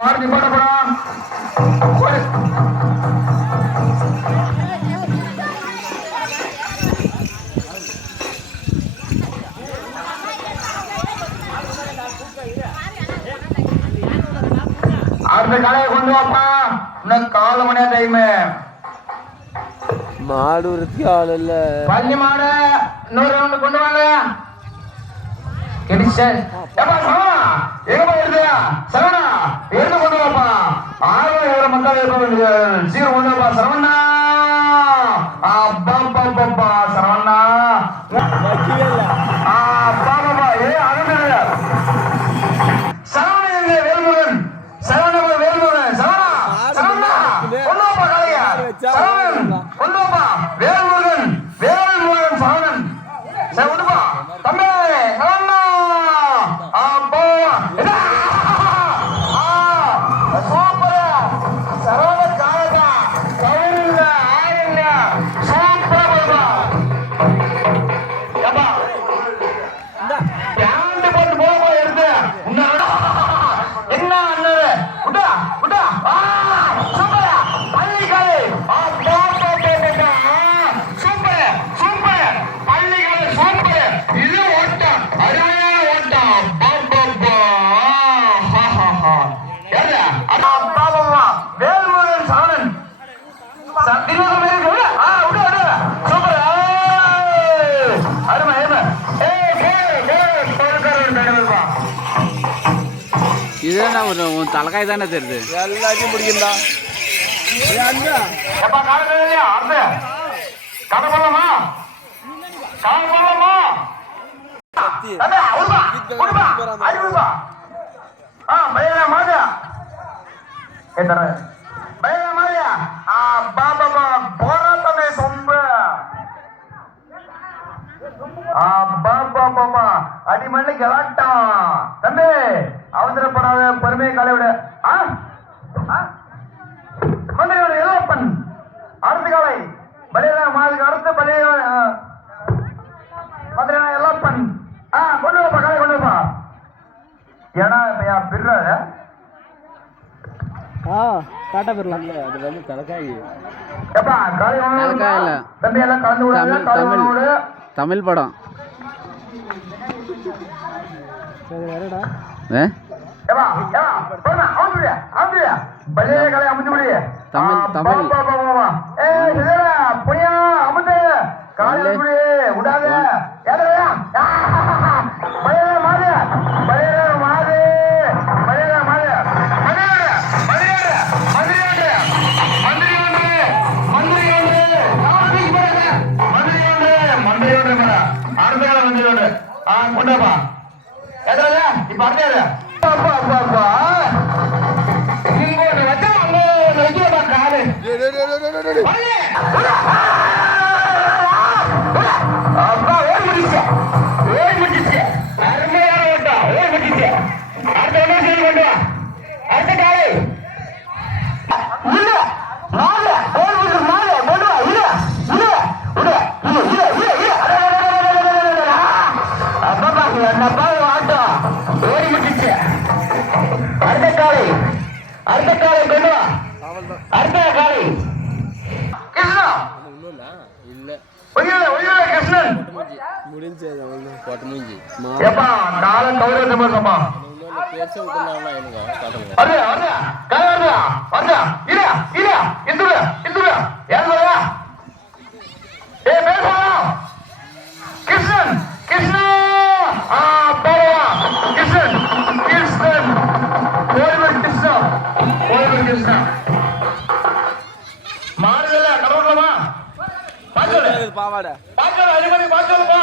மாடு நிப்பாட்டப்படும். அடுத்த கலையை கொண்டு வாப்பா. இன்னும் 4 மணி டைம். மாடு உறுத்தி ஆள் இல்ல. பள்ளி மாடு இன்னொரு ரவுண்டு கொண்டு வாங்க. கொண்டு வாப்பா. 6 மக்கள் சீர் கொண்டு வாப்பா. சரவண்ணா அப்பா சரவண்ணா வேல்முருகன் சரவணன் வேல்முருகன் சரவணா கொண்டு வாப்பா. கலையா சரவணன் கொண்டு வாப்பா. வேல்முருகன் சரவணன் விடுப்பா தம்பி சரவண்ணா அப்பா சூப்பர் சரவண காலதா கவுரில்ல ஆயில்ல சூப்பர் பாப்பா. ஏப்பா யாண்டு போட்டு போக எடுத்து என்ன அண்ணரு விட்டா விட்டா சூப்பர் பள்ளிக்காலை சூப்பர் சூப்பர் பள்ளிக்காலை சூப்பர். இது ஓட்டம் அருமையான ஓட்டம். வேல்முருகன் சரவணன் சூப்பர் அருமை அருமை. இதுதான் உன் தலைக்காய் தானே தெரியுது. எல்லாத்தையும் பிடிக்கா கடை போடலாமா போராட்டமே சொம்ப அடிமண்ணு கலாட்டம். தம்பி அவசரப்படாத பொறுமையை காலை விட. மந்திரியோட இளவப்பன் அடுத்த காலை பலியா மாதுக்கு அடுத்து பலியா மந்திரி இளவப்பன் கொண்டு வாப்பா. காலை கொண்டு வாப்பா. ஏன்னா இப்ப பிர்றாரு காட்ட பெறலாம்ல. அது வந்து தலைக்காய் தம்பி எல்லாம் கலந்து தமிழ் படம். கொண்டாப்பா இப்ப அடுத்த இங்கோட்டு வச்சா அங்க வைக்கிறப்பா காலு. அப்பா ஓடி முடிச்சு அருமையான ஓட்டம். ஓடி முடிச்சு அடுத்த ஒண்ணு சேர்ந்து கொண்டு வா. அடுத்த காலு அடுத்த காலை கொண்டு வா. அடுத்த காலை கிருஷ்ணன் காலம் கௌரவமா கிருஷ்ணன் கிருஷ்ணன் மாறுதல கடவுளமா பாச்சோல பாவாடை பாச்சோல அடிமணி பாச்சோலப்பா.